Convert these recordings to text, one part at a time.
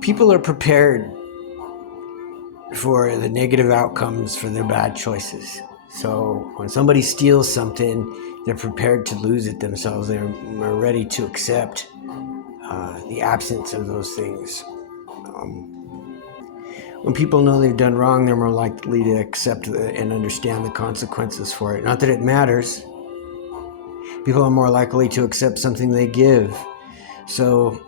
People are prepared for the negative outcomes for their bad choices. So when somebody steals something, they're prepared to lose it themselves. They're ready to accept the absence of those things. When people know they've done wrong, they're more likely to accept and understand the consequences for it. Not that it matters. People are more likely to accept something they give. So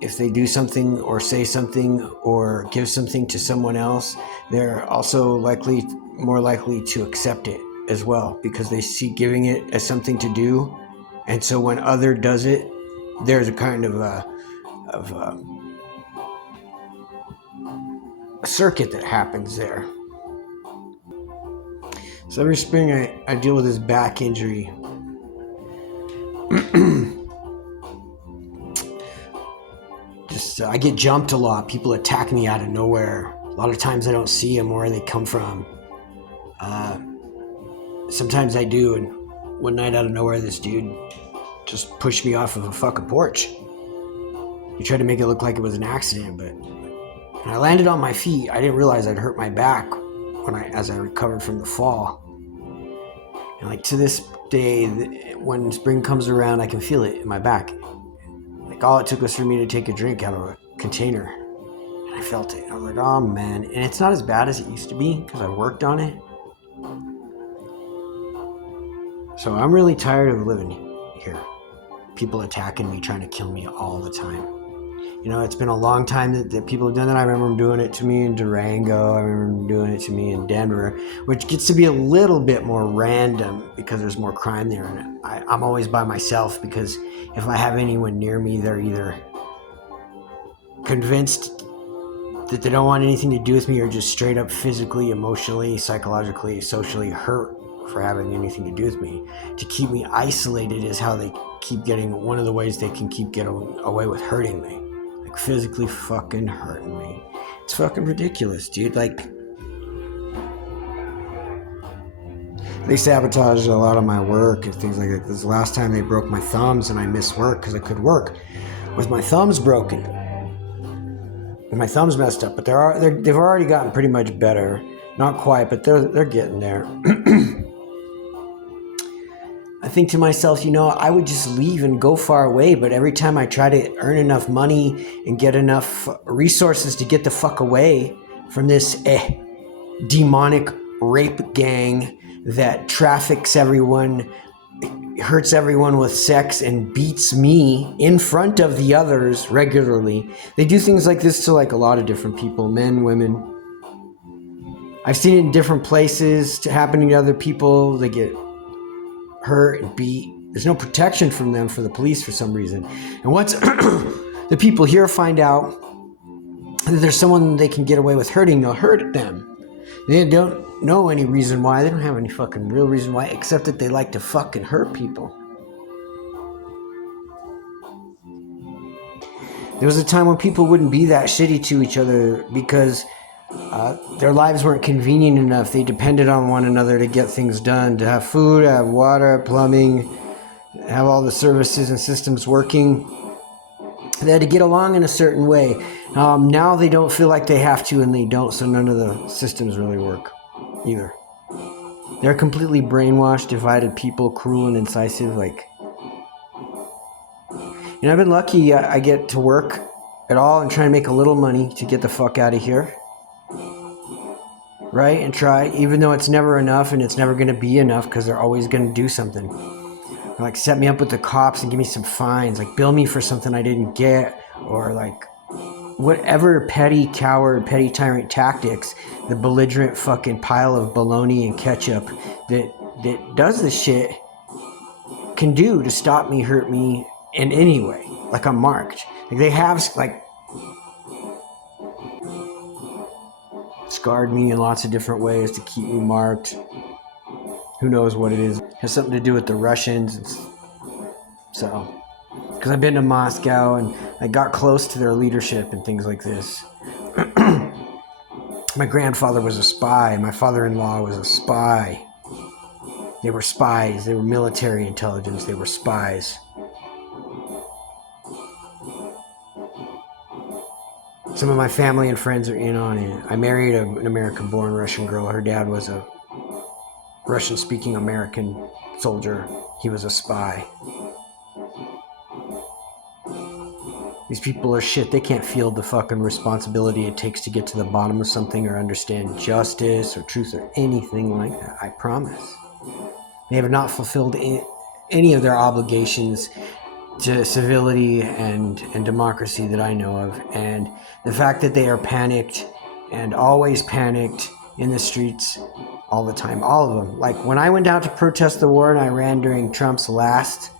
if they do something or say something or give something to someone else, they're also more likely to accept it as well, because they see giving it as something to do. And so when other does it, there's a kind of a circuit that happens there. So every spring I deal with this back injury. I get jumped a lot. People attack me out of nowhere. A lot of times I don't see them where they come from. Sometimes I do, and one night out of nowhere, this dude just pushed me off of a fucking porch. He tried to make it look like it was an accident, but when I landed on my feet, I didn't realize I'd hurt my back as I recovered from the fall. And like to this day, when spring comes around, I can feel it in my back. Like all it took was for me to take a drink out of a container, and I felt it. I was like, oh man. And it's not as bad as it used to be because I worked on it. So I'm really tired of living here. People attacking me, trying to kill me all the time. You know, it's been a long time that people have done that. I remember them doing it to me in Durango. I remember them doing it to me in Denver, which gets to be a little bit more random because there's more crime there. And I'm always by myself because if I have anyone near me, they're either convinced that they don't want anything to do with me or just straight up physically, emotionally, psychologically, socially hurt for having anything to do with me. To keep me isolated is how they keep getting, one of the ways they can keep getting away with hurting me. Like physically fucking hurting me. It's fucking ridiculous, dude. Like, they sabotaged a lot of my work and things like that. This last time they broke my thumbs and I missed work because I could work with my thumbs broken. And my thumbs messed up, but they've already gotten pretty much better. Not quite, but they're getting there. I think to myself, you know, I would just leave and go far away, but every time I try to earn enough money and get enough resources to get the fuck away from this demonic rape gang that traffics everyone, hurts everyone with sex, and beats me in front of the others regularly. They do things like this to like a lot of different people, men, women. I've seen it in different places happening to other people. They get hurt and beat. There's no protection from them for the police for some reason. And once the people here find out that there's someone they can get away with hurting, they'll hurt them. They don't know any reason why. They don't have any fucking real reason why, except that they like to fucking hurt people. There was a time when people wouldn't be that shitty to each other because their lives weren't convenient enough. They depended on one another to get things done, to have food, have water, plumbing, have all the services and systems working. They had to get along in a certain way. Now they don't feel like they have to, and they don't, so none of the systems really work either. They're completely brainwashed, divided people, cruel and incisive. Like, you know, I've been lucky I get to work at all and try and make a little money to get the fuck out of here. Right? And try, even though it's never enough and it's never going to be enough because they're always going to do something. Like set me up with the cops and give me some fines, like bill me for something I didn't get, or like whatever petty coward, petty tyrant tactics, the belligerent fucking pile of bologna and ketchup that does this shit can do to stop me, hurt me in any way. Like I'm marked. Like they have like scarred me in lots of different ways to keep me marked. Who knows what it is? It has something to do with the Russians. So, because I've been to Moscow and I got close to their leadership and things like this. My grandfather was a spy. My father-in-law was a spy. They were spies. They were military intelligence. They were spies. Some of my family and friends are in on it. I married an American-born Russian girl. Her dad was a Russian-speaking American soldier. He was a spy. These people are shit. They can't feel the fucking responsibility it takes to get to the bottom of something or understand justice or truth or anything like that. I promise. They have not fulfilled any of their obligations to civility and democracy that I know of. And the fact that they are panicked and always panicked in the streets all the time, all of them. Like when I went out to protest the war in Iran during Trump's last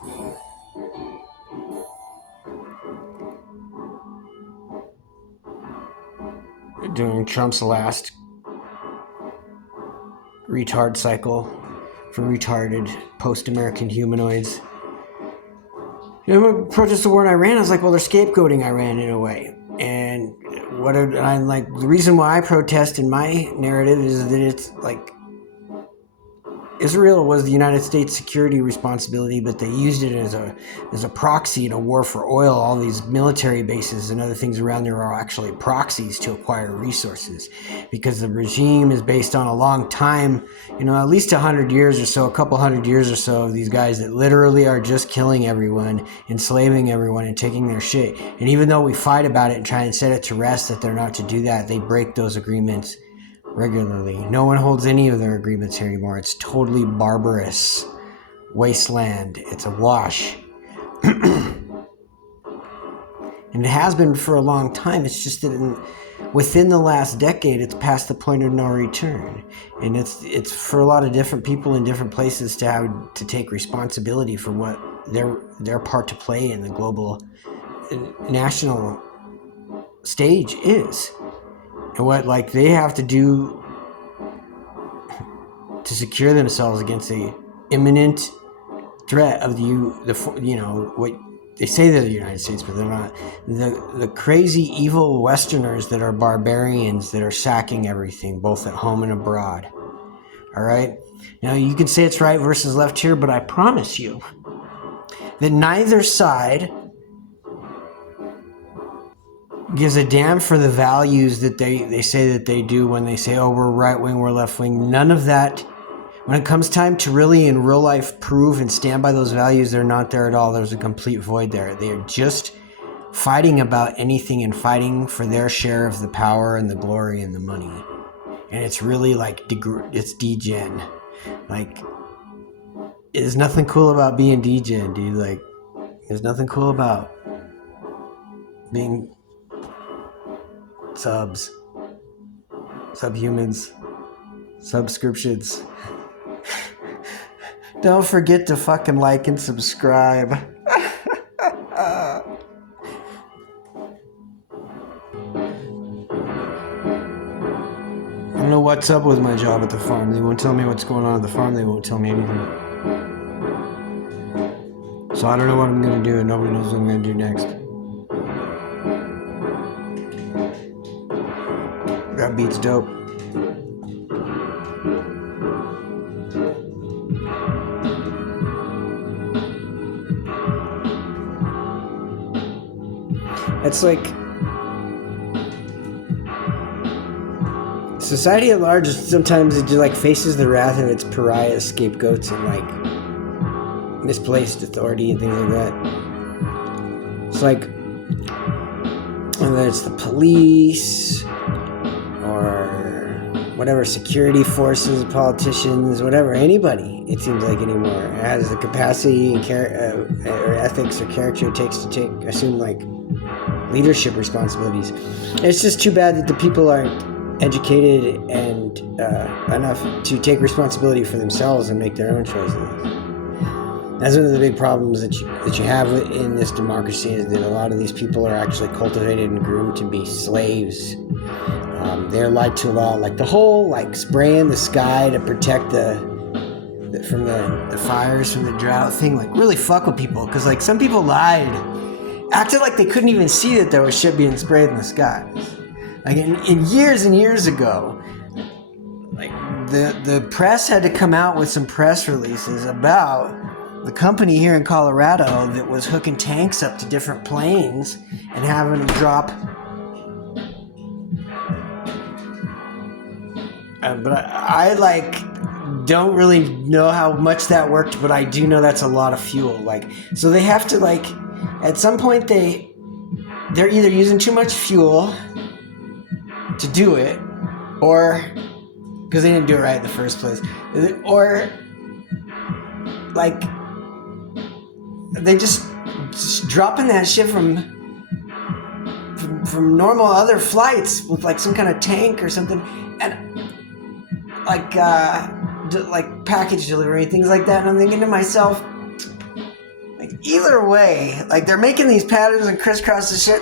retard cycle for retarded post-American humanoids. You know, protest the war in Iran, I was like, well, they're scapegoating Iran in a way. And I'm like, the reason why I protest in my narrative is that it's like Israel was the United States security responsibility, but they used it as a proxy in a war for oil. All these military bases and other things around there are actually proxies to acquire resources, because the regime is based on a long time, you know, at least 100 years or so, a couple hundred years or so of these guys that literally are just killing everyone, enslaving everyone, and taking their shit. And even though we fight about it and try and set it to rest that they're not to do that, they break those agreements regularly. No one holds any of their agreements here anymore. It's totally barbarous wasteland. It's a wash. And it has been for a long time. It's just that within the last decade, it's past the point of no return. And it's for a lot of different people in different places to have to take responsibility for what their part to play in the global national stage is. And what like they have to do to secure themselves against the imminent threat of what they say they're the United States, but they're not. The crazy evil Westerners that are barbarians that are sacking everything, both at home and abroad. All right. Now you can say it's right versus left here, but I promise you that neither side gives a damn for the values that they say that they do when they say, oh, we're right wing, we're left wing. None of that. When it comes time to really in real life prove and stand by those values, they're not there at all. There's a complete void there. They are just fighting about anything and fighting for their share of the power and the glory and the money. And it's really like, it's degen. Like, there's nothing cool about being degen, dude. Like, there's nothing cool about being subhumans, subscriptions. Don't forget to fucking like and subscribe. I don't know what's up with my job at the farm. They won't tell me what's going on at the farm. They won't tell me anything. So I don't know what I'm going to do, and nobody knows what I'm going to do next. That beat's dope. It's like society at large sometimes it just like faces the wrath of its pariah scapegoats and like misplaced authority and things like that. It's like whether it's the police or whatever, security forces, politicians, whatever, anybody, it seems like anymore, has the capacity and or ethics or character it takes to assume like leadership responsibilities. It's just too bad that the people aren't educated and enough to take responsibility for themselves and make their own choices. That's one of the big problems that you have in this democracy, is that a lot of these people are actually cultivated and groomed to be slaves. They're lied to a lot, like the whole like spraying the sky to protect from the fires, from the drought thing, like really fuck with people, because like some people lied, acted like they couldn't even see that there was shit being sprayed in the sky. Like in years and years ago, like the press had to come out with some press releases about the company here in Colorado that was hooking tanks up to different planes and having them drop But I like don't really know how much that worked, but I do know that's a lot of fuel. Like, so they have to like, at some point they're either using too much fuel to do it, or because they didn't do it right in the first place, or like they just dropping that shit from normal other flights with like some kind of tank or something, and like package delivery, things like that. And I'm thinking to myself, like, either way, like they're making these patterns and crisscross the shit.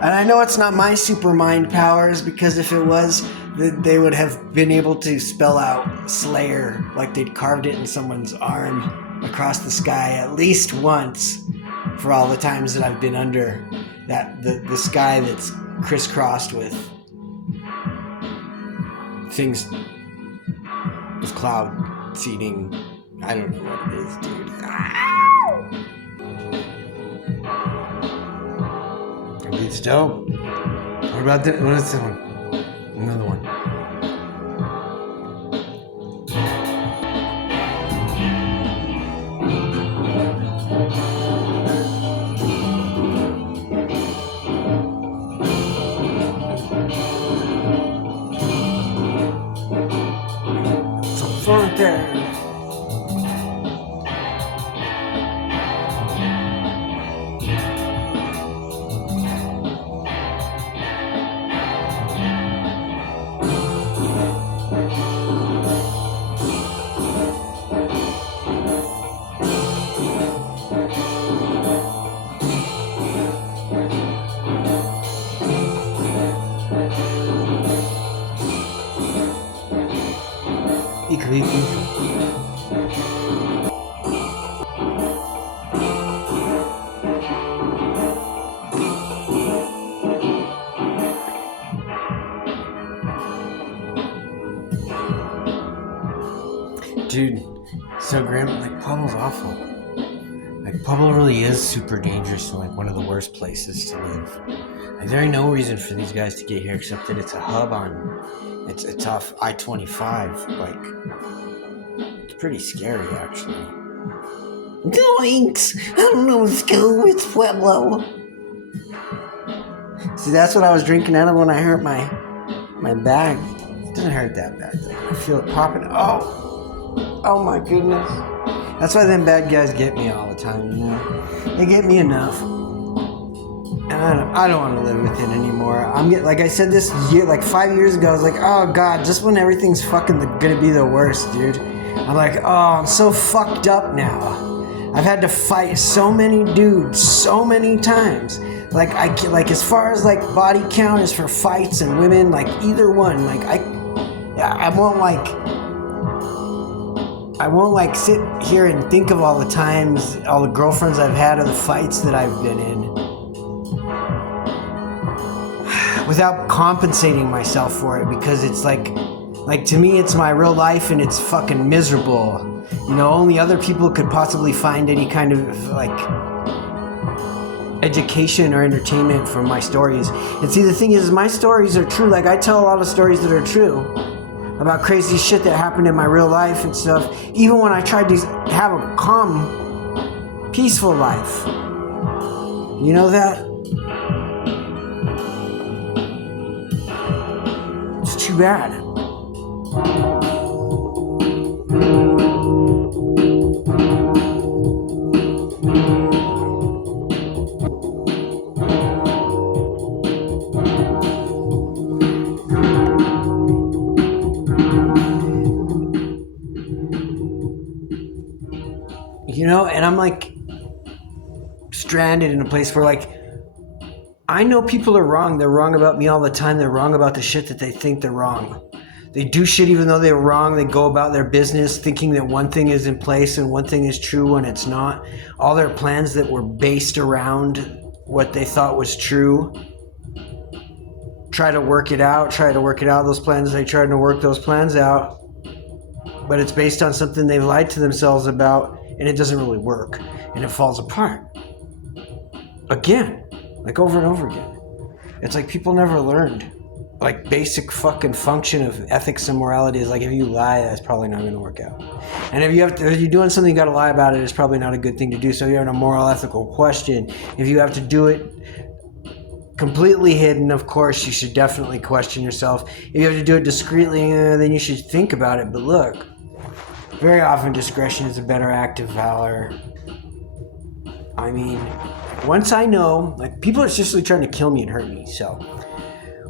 And I know it's not my super mind powers, because if it was, they would have been able to spell out Slayer like they'd carved it in someone's arm across the sky at least once for all the times that I've been under that the sky that's crisscrossed with things with cloud seeding. I don't know what it is, dude. It's dope. What about this? What is this one? Another one. Some fun there. Dude, so Graham, like, Pueblo's awful. Like, Pueblo really is super dangerous and like one of the worst places to live. Like, there ain't no reason for these guys to get here except that it's a hub it's off I-25. Like, it's pretty scary, actually. Doinks! I don't know what's going with Pueblo. See, that's what I was drinking out of when I hurt my back. It doesn't hurt that bad. I feel it popping. Oh my goodness. That's why them bad guys get me all the time, you know? They get me enough. And I don't want to live with it anymore. Like I said this year, like 5 years ago, I was like, oh God, just when everything's fucking gonna be the worst, dude. I'm like, oh, I'm so fucked up now. I've had to fight so many dudes so many times. Like, as far as like body count is for fights and women, like either one, like I won't like sit here and think of all the times, all the girlfriends I've had or the fights that I've been in without compensating myself for it, because it's like to me it's my real life and it's fucking miserable. You know, only other people could possibly find any kind of like education or entertainment from my stories. And see, the thing is, my stories are true. Like, I tell a lot of stories that are true about crazy shit that happened in my real life and stuff, even when I tried to have a calm, peaceful life. You know that? It's too bad. You know, and I'm like stranded in a place where like I know people are wrong. They're wrong about me all the time. They're wrong about the shit that they think they're wrong. They do shit even though they're wrong. They go about their business thinking that one thing is in place and one thing is true when it's not. All their plans that were based around what they thought was true, try to work it out. Those plans, they try to work those plans out. But it's based on something they've lied to themselves about, and it doesn't really work. And it falls apart. Again. like over and over again. It's like people never learned. Like basic fucking function of ethics and morality is like if you lie, that's probably not going to work out. And if you're doing something, you got to lie about it. It's probably not a good thing to do. So you're in a moral, ethical question. If you have to do it completely hidden, of course, you should definitely question yourself. If you have to do it discreetly, then you should think about it. But look, very often discretion is a better act of valor. I mean, once I know, like people are seriously trying to kill me and hurt me, so.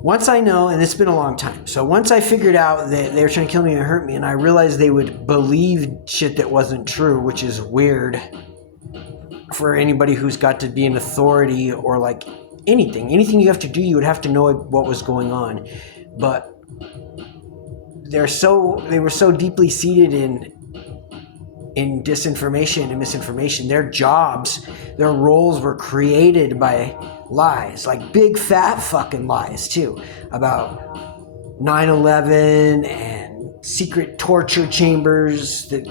Once I know, and it's been a long time, so once I figured out that they were trying to kill me and hurt me, and I realized they would believe shit that wasn't true, which is weird for anybody who's got to be an authority or like anything you have to do, you would have to know what was going on. But they were so deeply seated in disinformation and misinformation. Their jobs, their roles were created by lies, like big fat fucking lies too, about 9/11 and secret torture chambers that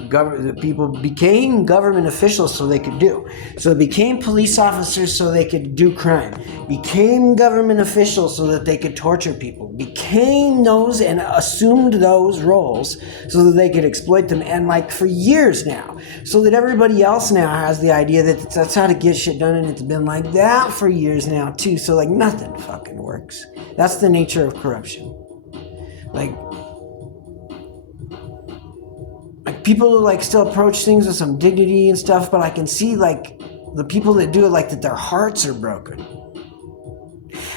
people became government officials so they could do. So they became police officers so they could do crime, became government officials so that they could torture people, became those and assumed those roles so that they could exploit them, and like for years now, so that everybody else now has the idea that that's how to get shit done, and it's been like that for years now too. So like nothing fucking works. That's the nature of corruption. Like people like still approach things with some dignity and stuff, but I can see like the people that do it like that their hearts are broken,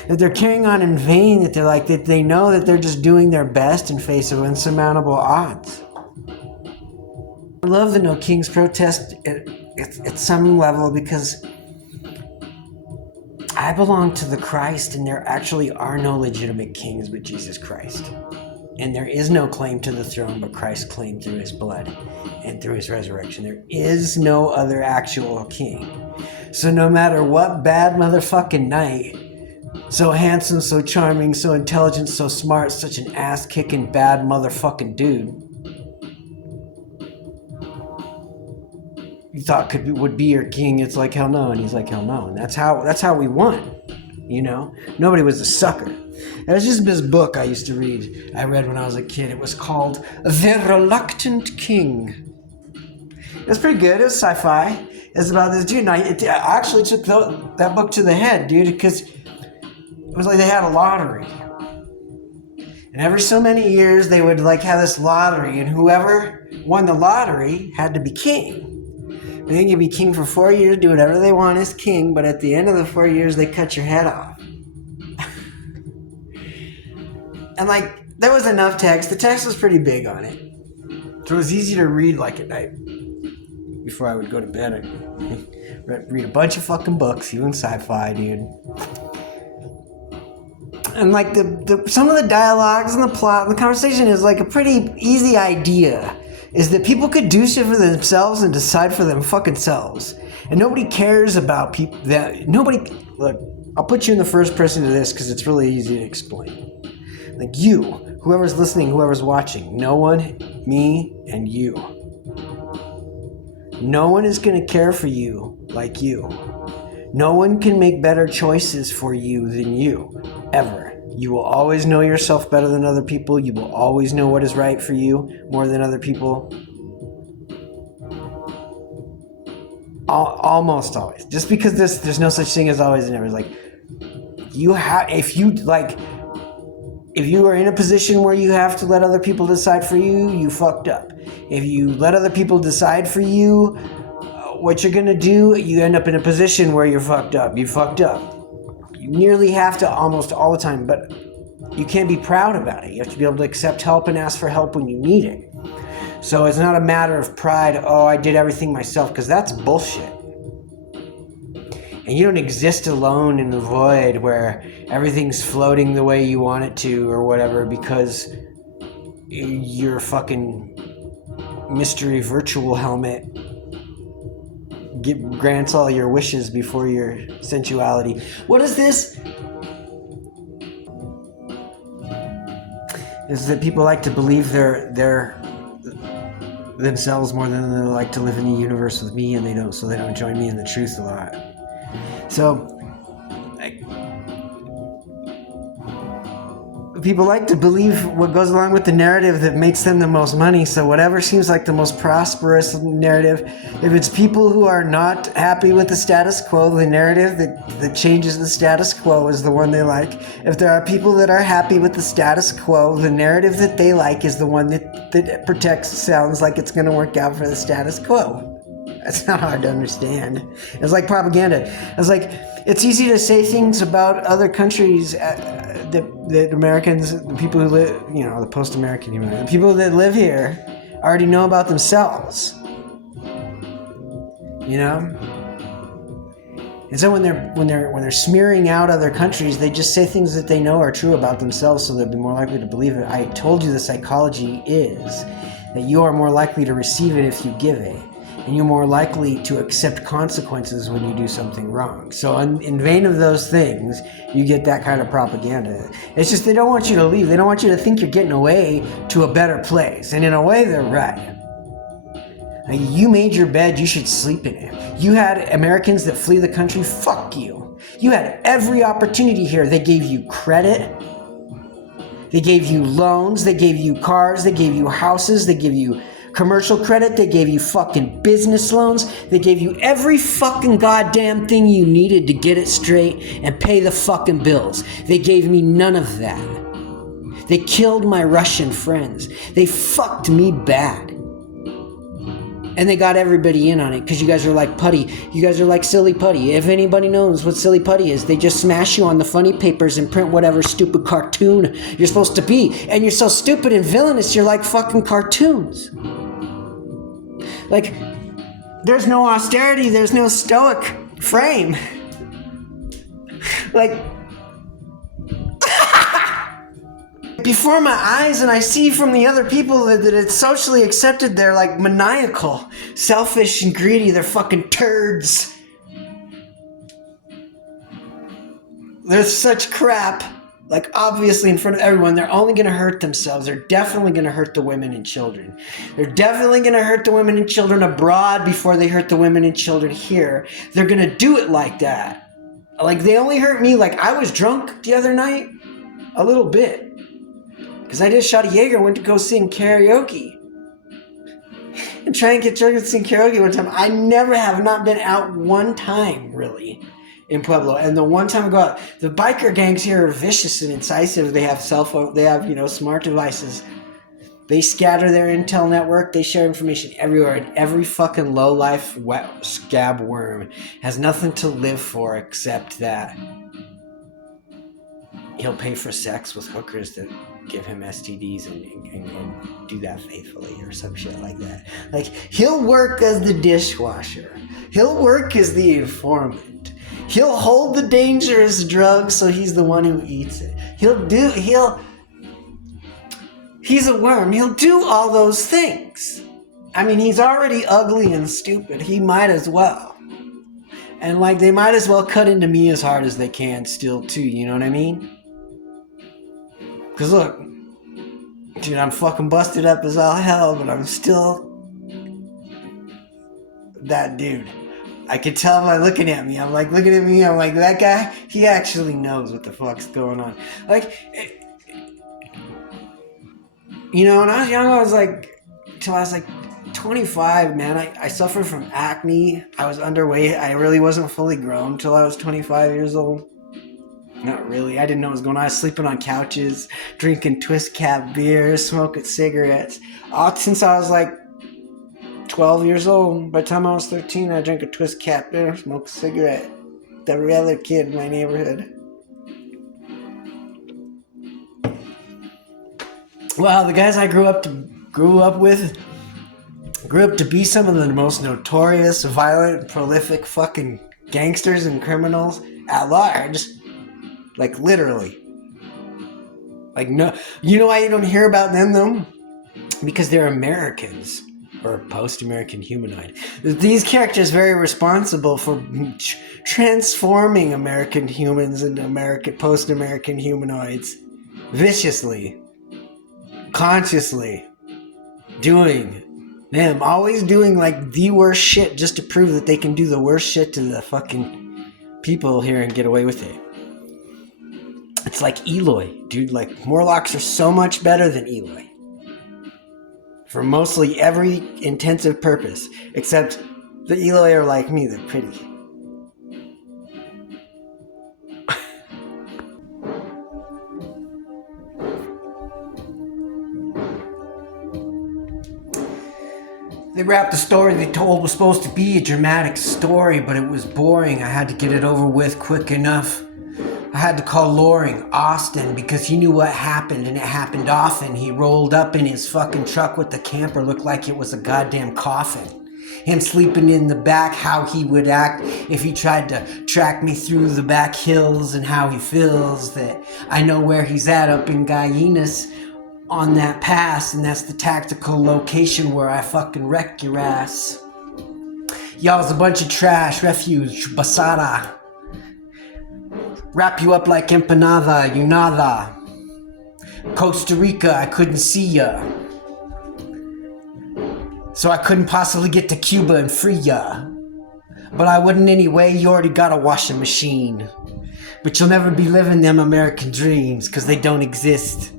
that they're carrying on in vain, that they're like that they know that they're just doing their best in face of insurmountable odds. I love the No Kings protest at some level because I belong to the Christ, and there actually are no legitimate kings but Jesus Christ. And there is no claim to the throne but Christ claimed through his blood and through his resurrection. There is no other actual king. So no matter what bad motherfucking night, so handsome, so charming, so intelligent, so smart, such an ass-kicking bad motherfucking dude you thought would be your king, it's like hell no, and he's like hell no. And that's how we won. You know? Nobody was a sucker. There's just this book I used to read. I read when I was a kid. It was called The Reluctant King. It was pretty good. It was sci-fi. It's about this dude. And I actually took that book to the head, dude, because it was like they had a lottery. And every so many years, they would like have this lottery, and whoever won the lottery had to be king. And then you'd be king for 4 years, do whatever they want as king, but at the end of the 4 years, they cut your head off. And like, there was enough text. The text was pretty big on it. So it was easy to read like at night. Before I would go to bed, I'd read a bunch of fucking books, even sci-fi, dude. And like some of the dialogues and the plot and the conversation is like a pretty easy idea. Is that people could do shit for themselves and decide for them fucking selves. And nobody cares about people look, I'll put you in the first person to this because it's really easy to explain. Like you, whoever's listening, whoever's watching, no one, me, and you. No one is going to care for you like you. No one can make better choices for you than you, ever. You will always know yourself better than other people. You will always know what is right for you more than other people. Almost always. Just because there's no such thing as always and never. Like, if you are in a position where you have to let other people decide for you, you fucked up. If you let other people decide for you what you're gonna do, you end up in a position where you're fucked up. You fucked up. You nearly have to almost all the time, but you can't be proud about it. You have to be able to accept help and ask for help when you need it. So it's not a matter of pride, oh, I did everything myself, because that's bullshit. And you don't exist alone in the void where everything's floating the way you want it to or whatever because your fucking mystery virtual helmet grants all your wishes before your sensuality. What is this? Is that people like to believe they're themselves more than they like to live in the universe with me, and they don't join me in the truth a lot. So, like, people like to believe what goes along with the narrative that makes them the most money. So whatever seems like the most prosperous narrative, if it's people who are not happy with the status quo, the narrative that changes the status quo is the one they like. If there are people that are happy with the status quo, the narrative that they like is the one that protects, sounds like it's going to work out for the status quo. That's not hard to understand. It's like propaganda. It's like, it's easy to say things about other countries that Americans, the people who live, the post-American human, the people that live here already know about themselves. And so when they're smearing out other countries, they just say things that they know are true about themselves, so they'll be more likely to believe it. I told you the psychology is that you are more likely to receive it if you give it. And you're more likely to accept consequences when you do something wrong. So in vain of those things, you get that kind of propaganda. It's just they don't want you to leave. They don't want you to think you're getting away to a better place. And in a way, they're right. Like, you made your bed, you should sleep in it. You had Americans that flee the country, fuck you. You had every opportunity here. They gave you credit. They gave you loans. They gave you cars. They gave you houses. They gave you commercial credit. They gave you fucking business loans. They gave you every fucking goddamn thing you needed to get it straight and pay the fucking bills. They gave me none of that. They killed my Russian friends. They fucked me bad. And they got everybody in on it because you guys are like putty. You guys are like silly putty. If anybody knows what silly putty is, they just smash you on the funny papers and print whatever stupid cartoon you're supposed to be. And you're so stupid and villainous, you're like fucking cartoons. Like, there's no austerity, there's no stoic frame. Like, before my eyes, and I see from the other people that it's socially accepted, they're like maniacal, selfish and greedy, they're fucking turds. They're such crap. Like, obviously in front of everyone, they're only going to hurt themselves. They're definitely going to hurt the women and children. They're definitely going to hurt the women and children abroad before they hurt the women and children here. They're going to do it like that. Like, they only hurt me. Like, I was drunk the other night. A little bit. Because I did a shot of Jaeger, went to go sing karaoke. And try and get drunk and sing karaoke one time. I never have not been out one time, really, in Pueblo. And the one time I go out, the biker gangs here are vicious and incisive. They have cell phone, they have, smart devices. They scatter their intel network. They share information everywhere. And every fucking low-life scab worm has nothing to live for except that he'll pay for sex with hookers that give him STDs and do that faithfully or some shit like that. Like, he'll work as the dishwasher. He'll work as the informant. He'll hold the dangerous drug so he's the one who eats it. He's a worm. He'll do all those things. I mean, he's already ugly and stupid. He might as well. And, like, they might as well cut into me as hard as they can still, too. You know what I mean? Because, look, dude, I'm fucking busted up as all hell, but I'm still that dude. I can tell by looking at me. I'm like, that guy, he actually knows what the fuck's going on. Like, when I was young, till I was like 25, man, I suffered from acne. I was underweight. I really wasn't fully grown till I was 25 years old. Not really. I didn't know what was going on. I was sleeping on couches, drinking twist cap beers, smoking cigarettes. All since I was like 12 years old. By the time I was 13, I drank a twist cap beer, smoked a cigarette. Every other kid in my neighborhood. Well, the guys I grew up to be some of the most notorious, violent, prolific fucking gangsters and criminals at large. Like, literally. Like, no. You know why you don't hear about them, though? Because they're Americans. Or post-American humanoid. These characters are very responsible for transforming American humans into post-American humanoids. Viciously. Consciously. Doing them. Always doing, like, the worst shit just to prove that they can do the worst shit to the fucking people here and get away with it. It's like Eloy, dude. Like, Morlocks are so much better than Eloy. For mostly every intensive purpose. Except the Eloy are like me, they're pretty. They wrapped the story they told was supposed to be a dramatic story, but it was boring. I had to get it over with quick enough. I had to call Loring, Austin, because he knew what happened, and it happened often. He rolled up in his fucking truck with the camper, looked like it was a goddamn coffin. Him sleeping in the back, how he would act if he tried to track me through the back hills, and how he feels that I know where he's at up in Guyanas on that pass, and that's the tactical location where I fucking wreck your ass. Y'all's a bunch of trash, refuge, basada. Wrap you up like empanada, you nada. Costa Rica, I couldn't see ya. So I couldn't possibly get to Cuba and free ya. But I wouldn't anyway, you already got a washing machine. But you'll never be living them American dreams, cause they don't exist.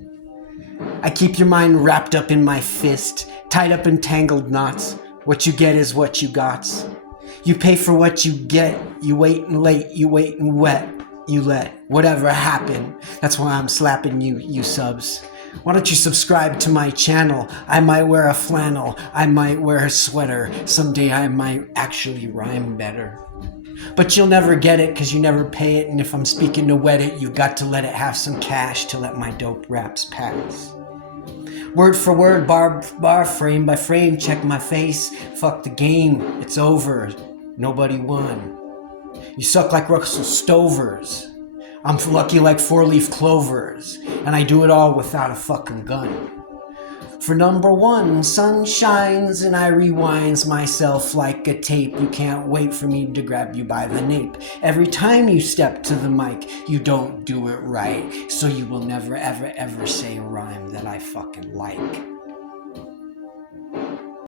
I keep your mind wrapped up in my fist, tied up in tangled knots. What you get is what you got. You pay for what you get, you wait and late, you wait and wet. You let whatever happen. That's why I'm slapping you, you subs. Why don't you subscribe to my channel? I might wear a flannel. I might wear a sweater. Someday I might actually rhyme better. But you'll never get it because you never pay it. And if I'm speaking to wet it, you've got to let it have some cash to let my dope raps pass. Word for word, bar for bar, frame by frame, check my face. Fuck the game, it's over. Nobody won. You suck like Russell Stovers. I'm lucky like 4-leaf clovers. And I do it all without a fucking gun. For number one, sun shines and I rewinds myself like a tape. You can't wait for me to grab you by the nape. Every time you step to the mic, you don't do it right. So you will never ever ever say a rhyme that I fucking like.